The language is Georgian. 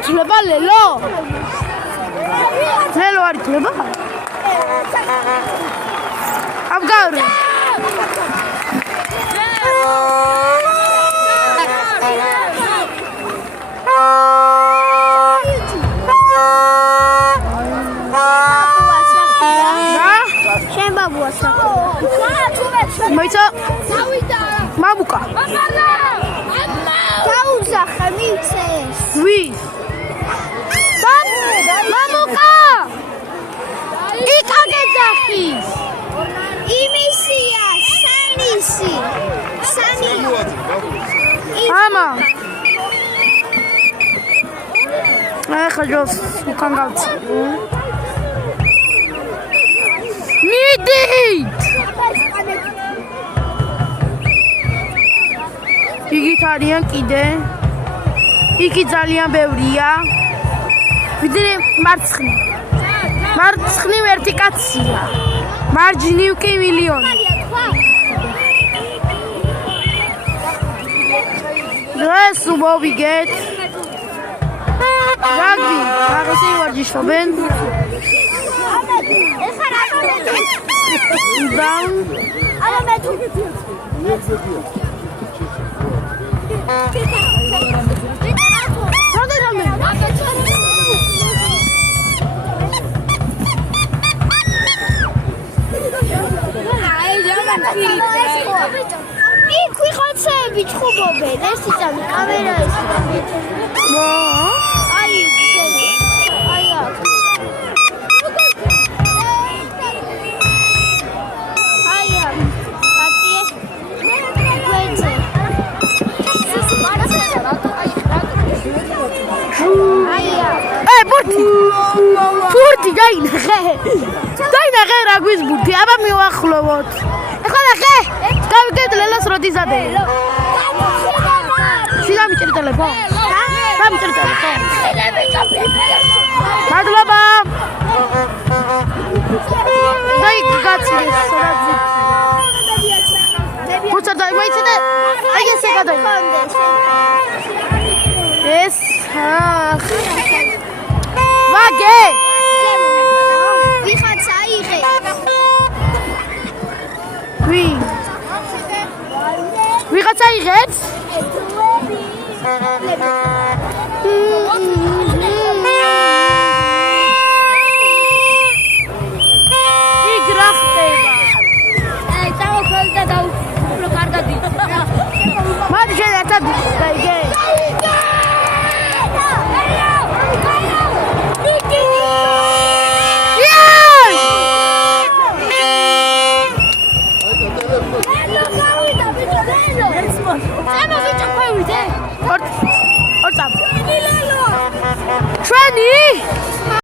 ითვლება ლელო? ლელო არ ითვლება? აბგავრი. შენ ბაბუას მოიცა მამუკა დაუძახა მიცეს ვის მამუკა იკაგეძახის იმისია სანისი სანი ამა ახლა ჯოს უკან გავწი მიდით იგით არიან კიდე იგი ძალიან ბევრია ვიდრე მარცხნივ ერთი კაცია მარჯვნივ კი მილიონი დღეს მოვიგეთ რაგბი რაღაცა ვარჯიშობენ down ბურთი დაინახე რაგვის ბურთი აბა მივახლოვოთ ეხლა ნახე გავიგეთ ლელოს როდის ადე შიგამიჭრი ტელეფონ გამიჭრი ტელეფონ მადლობა დაი გაცილე სადაც ბურთი დაიმეცდა აი ესე გადაი ეს ვაგე ვიხაცა იღე ვიღაცა იღებს იგრა ხდება წავოქოლ და უფრო კარგად მათ შეიძლება დაიგე Trenny!